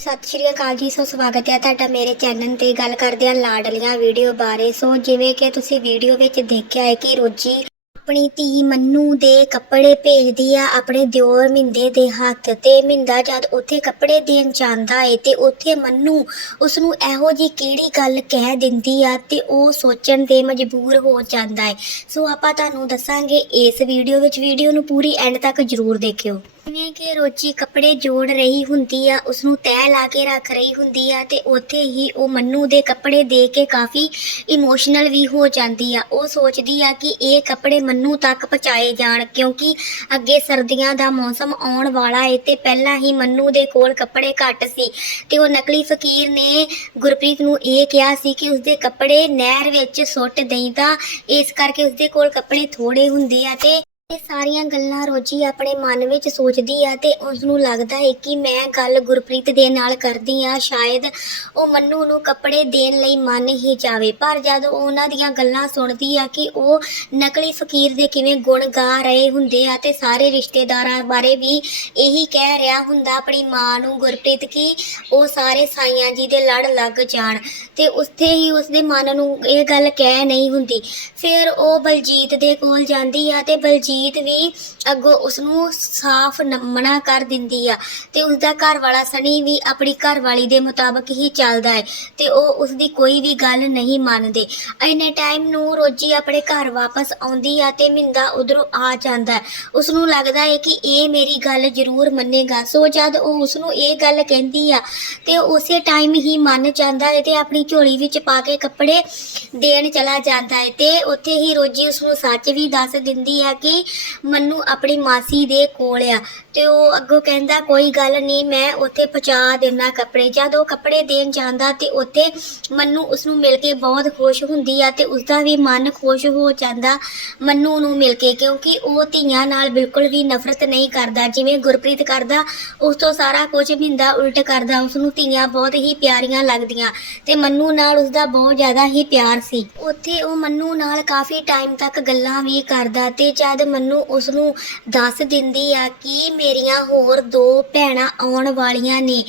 ਸਤਿ ਸ਼੍ਰੀ ਅਕਾਲ ਜੀ, ਸੋ ਸਵਾਗਤ ਹੈ ਤੁਹਾਡਾ ਮੇਰੇ ਚੈਨਲ ਤੇ ਗੱਲ ਕਰਦੇ ਹਾਂ ਲਾਡਲੀਆਂ ਵੀਡੀਓ ਬਾਰੇ। ਸੋ ਜਿਵੇਂ ਕਿ ਤੁਸੀਂ ਵੀਡੀਓ ਵਿੱਚ ਦੇਖਿਆ ਹੈ ਕਿ ਰੋਜੀ ਆਪਣੀ ਧੀ ਮੰਨੂ ਦੇ ਕੱਪੜੇ ਭੇਜਦੀ ਆ ਆਪਣੇ ਦਿਓਰ ਮਿੰਦੇ ਦੇ ਹੱਥ ਤੇ। ਮਿੰਦਾ ਜਦ ਉੱਥੇ ਕੱਪੜੇ ਦੇਣ ਜਾਂਦਾ ਏ ਤੇ ਉੱਥੇ ਮੰਨੂ ਉਸ ਨੂੰ ਇਹੋ ਜੀ ਕਿਹੜੀ ਗੱਲ ਕਹਿ ਦਿੰਦੀ ਆ ਤੇ ਉਹ ਸੋਚਣ ਤੇ ਮਜਬੂਰ ਹੋ ਜਾਂਦਾ ਹੈ ਸੋ ਆਪਾਂ ਤੁਹਾਨੂੰ ਦੱਸਾਂਗੇ ਇਸ ਵੀਡੀਓ ਵਿੱਚ। ਵੀਡੀਓ ਨੂੰ ਪੂਰੀ ਐਂਡ ਤੱਕ ਜ਼ਰੂਰ ਦੇਖਿਓ। ਜਿਵੇਂ ਕਿ ਰੋਜੀ ਕੱਪੜੇ ਜੋੜ ਰਹੀ ਹੁੰਦੀ ਆ ਉਸ ਨੂੰ ਤੈਅ ਲਾ ਕੇ ਰੱਖ ਰਹੀ ਹੁੰਦੀ ਆ ਤੇ ਉੱਥੇ ਹੀ ਉਹ ਮੰਨੂ ਦੇ ਕੱਪੜੇ ਦੇ ਕੇ ਕਾਫੀ ਇਮੋਸ਼ਨਲ ਵੀ ਹੋ ਜਾਂਦੀ ਆ। ਉਹ ਸੋਚਦੀ ਆ ਕਿ ਇਹ ਕੱਪੜੇ ਮੰਨੂ ਤੱਕ ਪਹੁੰਚਾਏ ਜਾਣ ਕਿਉਂਕਿ ਅੱਗੇ ਸਰਦੀਆਂ ਦਾ ਮੌਸਮ ਆਉਣ ਵਾਲਾ ਏ ਤੇ ਪਹਿਲਾਂ ਹੀ ਮੰਨੂ ਦੇ ਕੋਲ ਕੱਪੜੇ ਘੱਟ ਸੀ ਤੇ ਉਹ ਨਕਲੀ ਫਕੀਰ ਨੇ ਗੁਰਪ੍ਰੀਤ ਨੂੰ ਇਹ ਕਿਹਾ ਸੀ ਕਿ ਉਸਦੇ ਕੱਪੜੇ ਨਹਿਰ ਵਿੱਚ ਸੁੱਟ ਦੇਈ ਤਾਂ ਇਸ ਕਰਕੇ ਉਸਦੇ ਕੋਲ ਕੱਪੜੇ ਥੋੜੇ ਹੁੰਦੇ ਆ ਤੇ ਇਹ ਸਾਰੀਆਂ ਗੱਲਾਂ ਰੋਜੀ ਆਪਣੇ ਮਨ ਵਿੱਚ ਸੋਚਦੀ ਆ ਤੇ ਉਸ ਨੂੰ ਲੱਗਦਾ ਹੈ ਕਿ ਮੈਂ ਗੱਲ ਗੁਰਪ੍ਰੀਤ ਦੇ ਨਾਲ ਕਰਦੀ ਆ। ਸ਼ਾਇਦ ਉਹ ਮੰਨੂ ਨੂੰ ਕੱਪੜੇ ਦੇਣ ਲਈ ਮੰਨ ਹੀ ਜਾਵੇ। ਪਰ ਜਦ ਉਹਨਾਂ ਦੀਆਂ ਗੱਲਾਂ ਸੁਣਦੀ ਆ ਕਿ ਉਹ ਨਕਲੀ ਫਕੀਰ ਦੇ ਕਿਵੇਂ ਗੁਣ ਗਾ ਰਹੇ ਹੁੰਦੇ ਆ ਤੇ ਸਾਰੇ ਰਿਸ਼ਤੇਦਾਰਾਂ ਬਾਰੇ ਵੀ ਇਹੀ ਕਹਿ ਰਿਹਾ ਹੁੰਦਾ ਆਪਣੀ ਮਾਂ ਨੂੰ ਗੁਰਪ੍ਰੀਤ ਕਿ ਉਹ ਸਾਰੇ ਸਾਈਆਂ ਜੀ ਦੇ ਲੜ ਲੱਗ ਜਾਣ। ਤੇ ਉੱਥੇ ਹੀ ਉਸਦੇ ਮਨ ਨੂੰ ਇਹ ਗੱਲ ਕਹਿ ਨਹੀਂ ਹੁੰਦੀ। ਫਿਰ ਉਹ ਬਲਜੀਤ ਦੇ ਕੋਲ ਜਾਂਦੀ ਆ ਤੇ ਬਲਜੀਤ ਵੀ ਅੱਗੋਂ ਉਸ ਨੂੰ ਸਾਫ਼ ਨ- ਮਨਾ ਕਰ ਦਿੰਦੀ ਆ। ਤੇ ਉਸਦਾ ਘਰ ਵਾਲਾ ਸਣੀ ਵੀ ਆਪਣੀ ਘਰ ਵਾਲੀ ਦੇ ਮੁਤਾਬਕ ਹੀ ਚੱਲਦਾ ਹੈ ਤੇ ਉਹ ਉਸਦੀ ਕੋਈ ਵੀ ਗੱਲ ਨਹੀਂ ਮੰਨਦੇ। ਇੰਨੇ ਟਾਈਮ ਨੂੰ ਰੋਜੀ ਆਪਣੇ ਘਰ ਵਾਪਸ ਆਉਂਦੀ ਆ ਤੇ ਮਿੰਦਾ ਉਧਰੋਂ ਆ ਜਾਂਦਾ ਹੈ ਉਸ ਨੂੰ ਲੱਗਦਾ ਹੈ ਕਿ ਇਹ ਮੇਰੀ ਗੱਲ ਜ਼ਰੂਰ ਮੰਨੇਗਾ। ਸੋ ਜਦ ਉਹ ਉਸ ਨੂੰ ਇਹ ਗੱਲ ਕਹਿੰਦੀ ਆ ਤੇ ਉਸੇ ਟਾਈਮ ਹੀ ਮੰਨ ਜਾਂਦਾ ਹੈ ਤੇ ਆਪਣੀ ਝੋਲੀ ਵਿੱਚ ਪਾ ਕੇ ਕੱਪੜੇ ਦੇਣ ਚਲਾ ਜਾਂਦਾ ਹੈ ਤੇ ਉੱਥੇ ਹੀ ਰੋਜੀ ਉਸ ਨੂੰ ਸੱਚ ਵੀ ਦੱਸ ਦਿੰਦੀ ਆ ਕਿ ਮੰਨੂ ਆਪਣੀ ਮਾਸੀ ਦੇ ਕੋਲ ਆ। ਤੇ ਉਹ ਅੱਗੋਂ ਕਹਿੰਦਾ, ਕੋਈ ਗੱਲ ਨਹੀਂ, ਮੈਂ ਉੱਥੇ ਪਹੁੰਚਾ ਦੇਣਾ ਕੱਪੜੇ। ਜਦ ਉਹ ਕੱਪੜੇ ਦੇਣ ਜਾਂਦਾ ਤੇ ਉੱਥੇ ਮੰਨੂ ਉਸ ਨੂੰ ਮਿਲ ਕੇ ਬਹੁਤ ਖੁਸ਼ ਹੁੰਦੀ ਆ ਤੇ ਉਸਦਾ ਵੀ ਮਨ ਖੁਸ਼ ਹੋ ਜਾਂਦਾ ਮੰਨੂ ਨੂੰ ਮਿਲ ਕੇ, ਕਿਉਂਕਿ ਉਹ ਧੀਆਂ ਨਾਲ ਬਿਲਕੁਲ ਵੀ ਨਫ਼ਰਤ ਨਹੀਂ ਕਰਦਾ। ਜਿਵੇਂ ਗੁਰਪ੍ਰੀਤ ਕਰਦਾ, ਉਸ ਤੋਂ ਸਾਰਾ ਕੁਝ ਮਿੰਦਾ ਉਲਟ ਕਰਦਾ। ਉਸ ਨੂੰ ਧੀਆਂ ਬਹੁਤ ਹੀ ਪਿਆਰੀਆਂ ਲੱਗਦੀਆਂ ਤੇ ਮੰਨੂ ਨਾਲ ਉਸਦਾ ਬਹੁਤ ਜ਼ਿਆਦਾ ਹੀ ਪਿਆਰ ਸੀ। ਉੱਥੇ ਉਹ ਮੰਨੂ ਨਾਲ ਕਾਫੀ ਟਾਈਮ ਤੱਕ ਗੱਲਾਂ ਵੀ ਕਰਦਾ ਤੇ ਜਦ ਮੰਨੂ ਉਸ ਨੂੰ ਦੱਸ ਦਿੰਦੀ ਆ ਕਿ ਮੇਰੀਆਂ ਹੋਰ ਦੋ ਭੈਣਾਂ ਆਉਣ ਵਾਲੀਆਂ ਨੇ।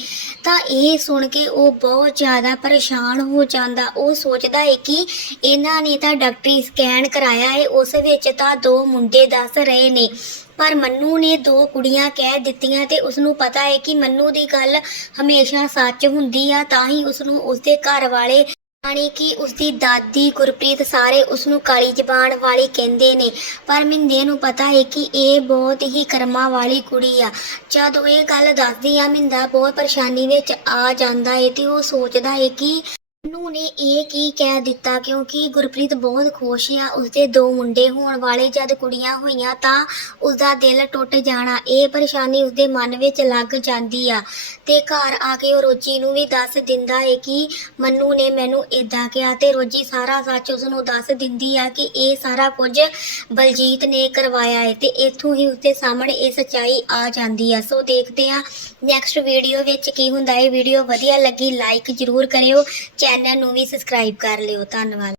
ਤਾਂ ਇਹ ਸੁਣ ਕੇ ਉਹ ਬਹੁਤ ਜ਼ਿਆਦਾ ਪਰੇਸ਼ਾਨ ਹੋ ਜਾਂਦਾ। ਉਹ ਸੋਚਦਾ ਹੈ ਕਿ ਇਹਨਾਂ ਨੇ ਤਾਂ ਡਾਕਟਰੀ ਸਕੈਨ ਕਰਾਇਆ ਹੈ ਉਸ ਵਿੱਚ ਤਾਂ ਦੋ ਮੁੰਡੇ ਦੱਸ ਰਹੇ ਨੇ। ਪਰ ਮੰਨੂ ਨੇ ਦੋ ਕੁੜੀਆਂ ਕਹਿ ਦਿੱਤੀਆਂ ਤੇ ਉਸ ਨੂੰ ਪਤਾ ਹੈ ਕਿ ਮੰਨੂ ਦੀ ਗੱਲ ਹਮੇਸ਼ਾ ਸੱਚ ਹੁੰਦੀ ਆ, ਤਾਂ ਹੀ ਉਸ ਨੂੰ ਉਸਦੇ ਘਰ ਵਾਲੇ ਯਾਨੀ ਕਿ ਉਸਦੀ ਦਾਦੀ ਗੁਰਪ੍ਰੀਤ ਸਾਰੇ ਉਸਨੂੰ ਕਾਲੀ ਜ਼ਬਾਨ ਵਾਲੀ ਕਹਿੰਦੇ ਨੇ। ਪਰ ਮਿੰਦੇ ਨੂੰ ਪਤਾ ਹੈ ਕਿ ਇਹ ਬਹੁਤ ਹੀ ਕਰਮਾਂ ਵਾਲੀ ਕੁੜੀ ਆ। ਜਦ ਉਹ ਇਹ ਗੱਲ ਦੱਸਦੀ ਆ ਮਿੰਦਾ ਬਹੁਤ ਪਰੇਸ਼ਾਨੀ ਵਿੱਚ ਆ ਜਾਂਦਾ ਹੈ ਤੇ ਉਹ ਸੋਚਦਾ ਹੈ ਕਿ ਨੂੰ ਨੇ ਇਹ ਕੀ ਕਹਿ ਦਿੱਤਾ? ਕਿਉਂਕਿ ਗੁਰਪ੍ਰੀਤ ਬਹੁਤ ਖੁਸ਼ ਆ, ਉਸਦੇ ਦੋ ਮੁੰਡੇ ਹੋਣ ਵਾਲੇ ਜਦ ਕੁੜੀਆਂ ਹੋਈਆਂ ਤਾਂ ਉਸਦਾ ਦਿਲ ਟੁੱਟ ਜਾਣਾ। ਇਹ ਪਰੇਸ਼ਾਨੀ ਉਸਦੇ ਮਨ ਵਿੱਚ ਲੱਗ ਜਾਂਦੀ ਆ। ਤੇ ਘਰ ਆ ਕੇ ਉਹ ਰੋਜੀ ਨੂੰ ਵੀ ਦੱਸ ਦਿੰਦਾ ਹੈ ਕਿ ਮੰਨੂ ਨੇ ਮੈਨੂੰ ਇਦਾਂ ਕਿਹਾ ਤੇ ਰੋਜੀ ਸਾਰਾ ਸੱਚ ਉਸ ਨੂੰ ਦੱਸ ਦਿੰਦੀ ਆ ਕਿ ਇਹ ਸਾਰਾ ਕੁਝ ਬਲਜੀਤ ਨੇ ਕਰਵਾਇਆ ਹੈ ਤੇ ਇੱਥੋਂ ਹੀ ਉਸਦੇ ਸਾਹਮਣੇ ਇਹ ਸੱਚਾਈ ਆ ਜਾਂਦੀ ਆ। ਸੋ ਦੇਖਦੇ ਆ ਨੈਕਸਟ ਵੀਡੀਓ ਵਿੱਚ ਕੀ ਹੁੰਦਾ ਹੈ ਵੀਡੀਓ ਵਧੀਆ ਲੱਗੀ ਲਾਈਕ ਜ਼ਰੂਰ ਕਰਿਓ। ਚੈਨਲ ਨੂੰ ਵੀ ਸਬਸਕ੍ਰਾਈਬ ਕਰ ਲਿਓ। ਧੰਨਵਾਦ।